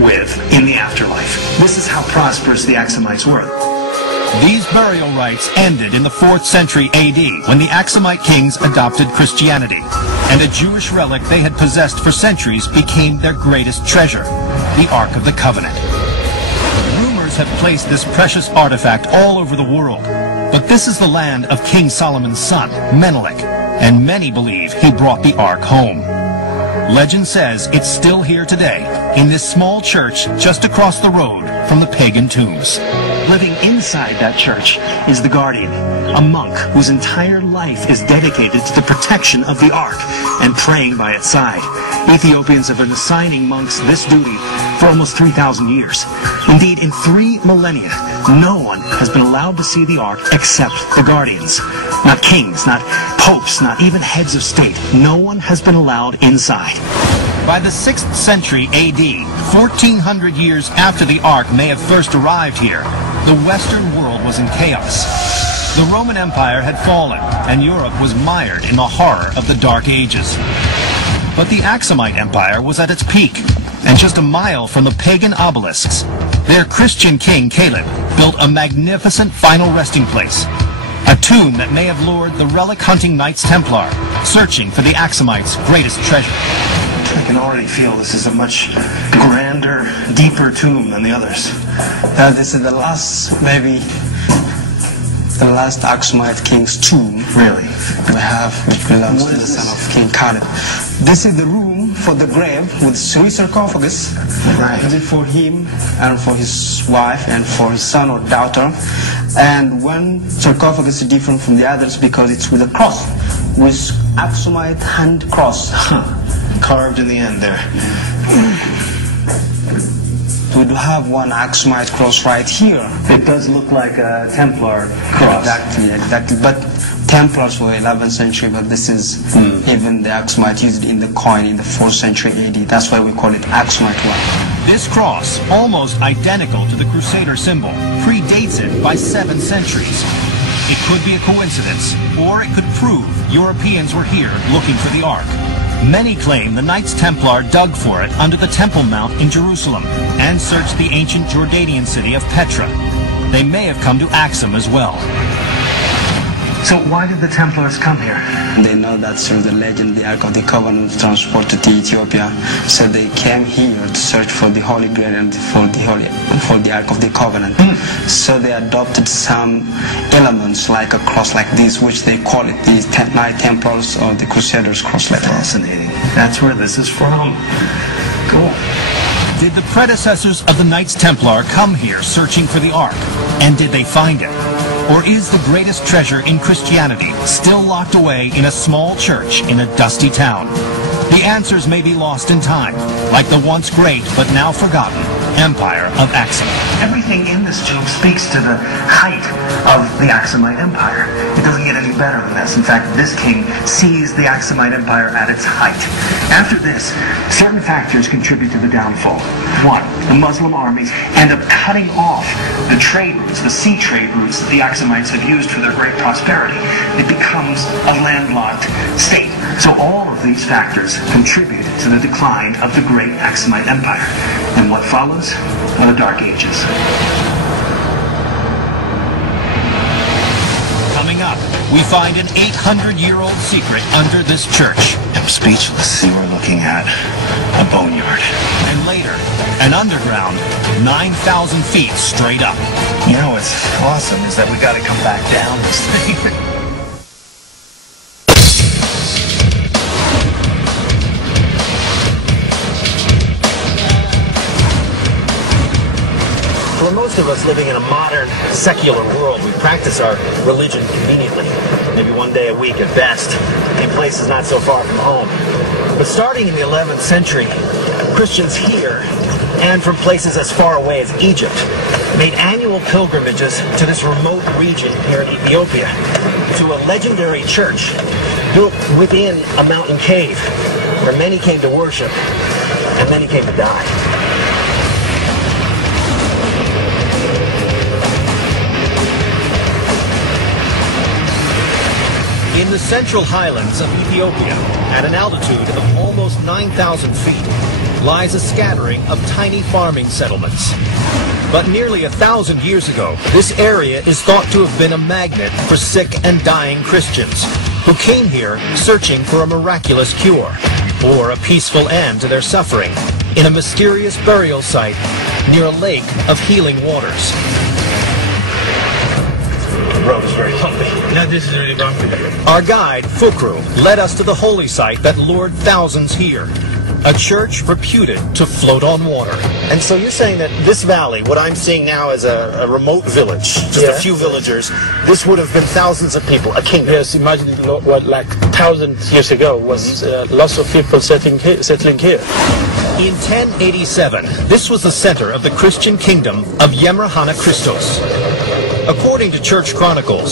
with in the afterlife. This is how prosperous the Axumites were. These burial rites ended in the 4th century AD when the Axumite kings adopted Christianity, and a Jewish relic they had possessed for centuries became their greatest treasure, the Ark of the Covenant. Rumors have placed this precious artifact all over the world, but this is the land of King Solomon's son, Menelik, and many believe he brought the Ark home. Legend says it's still here today, in this small church just across the road from the pagan tombs. Living inside that church is the guardian, a monk whose entire life is dedicated to the protection of the Ark and praying by its side. Ethiopians have been assigning monks this duty for almost 3,000 years. Indeed, in 3 millennia, no one has been allowed to see the Ark except the guardians. Not kings, not popes, not even heads of state. No one has been allowed inside. By the 6th century AD, 1,400 years after the Ark may have first arrived here, the Western world was in chaos. The Roman Empire had fallen, and Europe was mired in the horror of the Dark Ages. But the Axumite Empire was at its peak, and just a mile from the pagan obelisks, their Christian king Caleb built a magnificent final resting place, a tomb that may have lured the relic-hunting Knights Templar, searching for the Axumites' greatest treasure. I can already feel this is a much grander, deeper tomb than the others. This is the last, maybe, the last Axumite king's tomb. Really? We have, which belongs to the son of King Caleb. This is the room for the grave with 3 sarcophagus. Right. This is for him and for his wife and for his son or daughter. And one sarcophagus is different from the others because it's with a cross, with Axumite hand cross. Carved in the end there. We do have one Axumite cross right here. It does look like a Templar cross. Exactly. But Templars were 11th century, but this is even the Axumite used in the coin in the 4th century AD. That's why we call it Axumite one. This cross, almost identical to the Crusader symbol, predates it by 7 centuries. It could be a coincidence, or it could prove Europeans were here looking for the Ark. Many claim the Knights Templar dug for it under the Temple Mount in Jerusalem and searched the ancient Jordanian city of Petra. They may have come to Axum as well. So why did the Templars come here? They know that through the legend the Ark of the Covenant was transported to Ethiopia. So they came here to search for the Holy Grail and for the Ark of the Covenant. So they adopted some elements like a cross like this, which they call it the Knight Templars or the Crusaders cross like that. Fascinating. That's where this is from. Cool. Did the predecessors of the Knights Templar come here searching for the Ark? And did they find it? Or is the greatest treasure in Christianity still locked away in a small church in a dusty town? The answers may be lost in time, like the once great but now forgotten Empire of Axum. Everything in this tomb speaks to the height of the Axumite Empire. It doesn't get any better than this. In fact, this king sees the Axumite Empire at its height. After this, certain factors contribute to the downfall. One, the Muslim armies end up cutting off the trade routes, the sea trade routes that the Axumites have used for their great prosperity. It becomes a landlocked state. So all of these factors contribute to the decline of the great Axumite Empire. And what follows are the Dark Ages. Coming up, we find an 800-year-old secret under this church. I'm speechless. See, we're looking at a boneyard. And later, an underground 9,000 feet straight up. You know what's awesome is that we got to come back down this thing. For most of us living in a modern, secular world, we practice our religion conveniently, maybe one day a week at best, in places not so far from home. But starting in the 11th century, Christians here, and from places as far away as Egypt, made annual pilgrimages to this remote region here in Ethiopia, to a legendary church built within a mountain cave, where many came to worship, and many came to die. In the central highlands of Ethiopia, at an altitude of almost 9,000 feet, lies a scattering of tiny farming settlements. But nearly 1,000 years ago, this area is thought to have been a magnet for sick and dying Christians who came here searching for a miraculous cure or a peaceful end to their suffering in a mysterious burial site near a lake of healing waters. The road is very bumpy. Yeah, this is really bumpy. Our guide, Fukru, led us to the holy site that lured thousands here, a church reputed to float on water. And so you're saying that this valley, what I'm seeing now as a remote village, just a few villagers, this would have been thousands of people, a kingdom. Yes, imagine what like 1,000 years ago was lots of people settling here. In 1087, this was the center of the Christian kingdom of Yemrahana Christos. According to church chronicles,